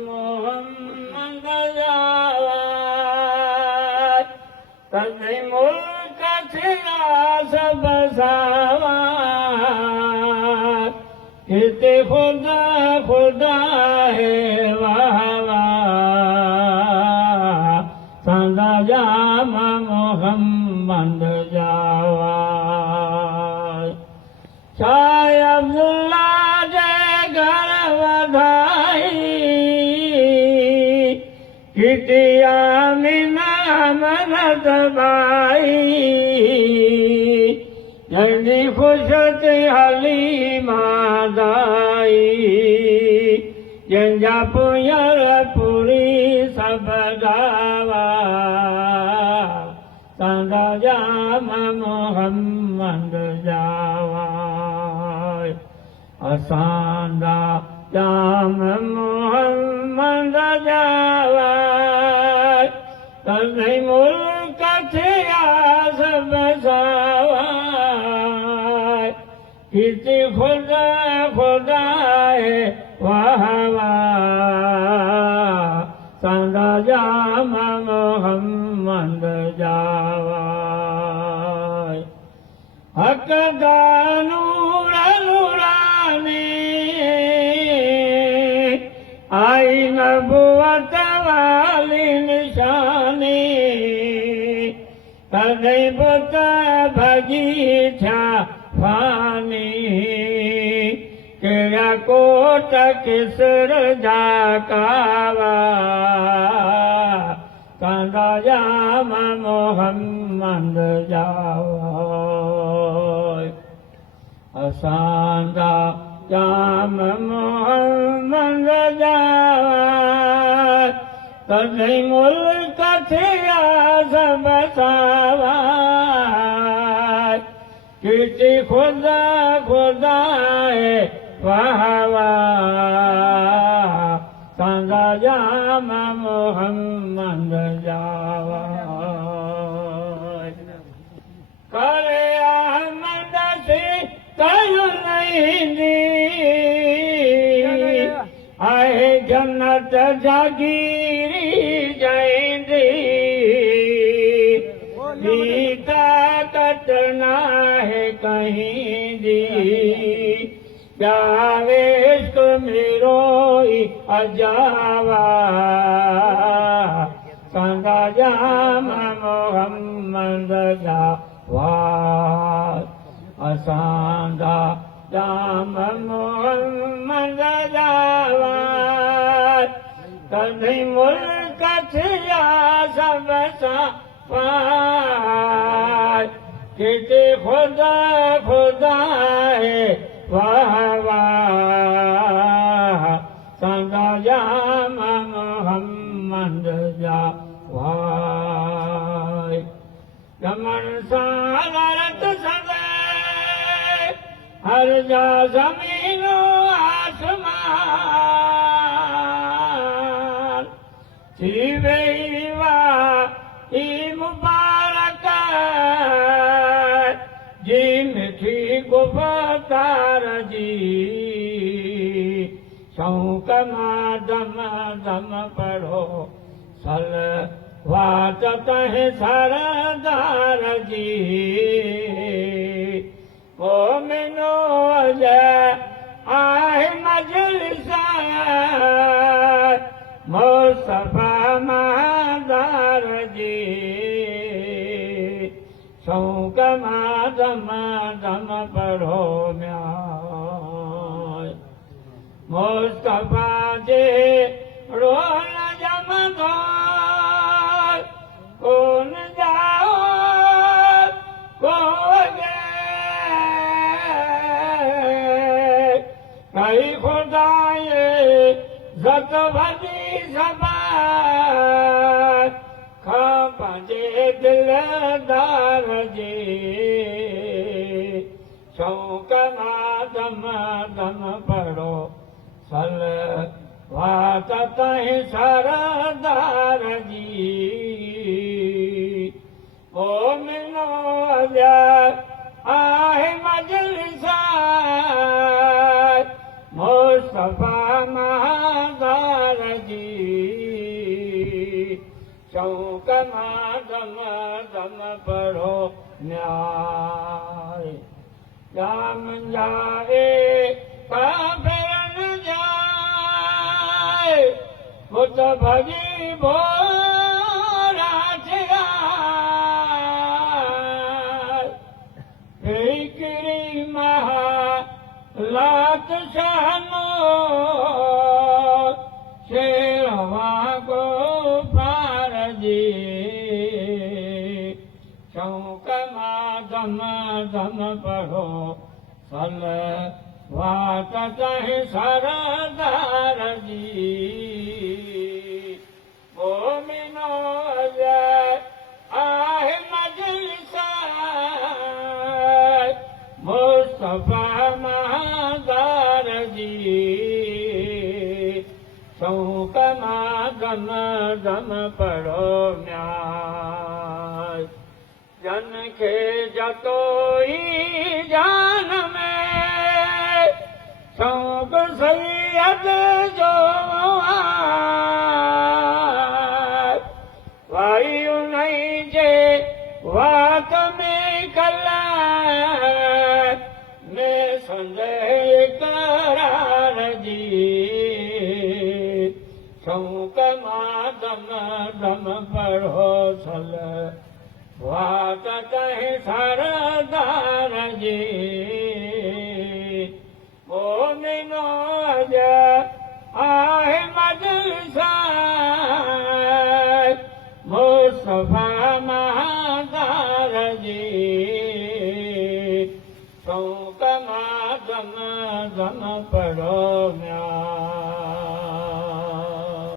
محمد جاواد تنظیم ملک تیرا سب سواد کہتے خدا خدا ہے واہ واہ سندا جام محمد جاواد شاہ عبداللہ جے گھر ودھائی کیتی آمینہ منت بائی جلدی خوشت حلیمہ دائی جنجا پویر پوری سب گاوا سندا جام محمد جاوا اساندا جام محمد جاوا تنظیم ملک تھیا سب سوائے کسی خدا خدا ہے واہ واہ سندا جام محمد جاوا حق دا نور نورانی آئی نبوت والی نشانی کدی بت بھجی تھا فانی کیا کوٹ کسر جا کعبہ سندا جام محمد جاوا اساندا جام محمد جاوا تنظیم ملک تھیا سب سوائے کسی خدا خدا ہے واہ واہ سندا جام محمد جاوا کرے احمد سے کیوں نہیں دی آئے جنت جاگیری جائندی طاقت نہ ہے کہیں دی جاوے عشق میروئی اجاوا سندا جام محمد جاوا اساندا جام محمد جاوا تنظیم ملک تھیا سب سوائے کسی خدا خدا ہے واہ واہ سندا جام محمد جاوا گمن سالرت سدے ہر جا زمین و آسمان تھی وئی واہی مبارک جی مٹھی گفتار جی شوق ماں دم دم پڑھو صلوات تہ سردار جی مومنو جے آئے مجلس مصطفیٰ مادار جی شوق ماں دم دم پڑھو میاں مصطفیٰ جے رول جم دو کون جاؤ کو گے کئی خدائے زد بھلی زبان کھا پنجے دلدار جی شوق ماں دم دم پڑھو صلوات تہ سردار جی مومنو آئے مجلس مصطفیٰ مادار جی शौक माधम दम पढ़ो न्याय जाम जाए काफिरन जाए बुत भजी भोरा ठिगाए फिक्री महा लात शहनो शेरवा को पार जी शौक माधम दम पढ़ो सल वात कहीं सरदार जी मोमिनो आहे मजलिस मुस्तफा महादार जी शौक माधम दम पढ़ो न्याय जन खे जतोई जान में शौक सैयद जो वाई उन्हीं जे वाक में कला में संजय करार जी शौक माधम दम पढ़ो सल वात कहीं सरदार जी मोमिनो जा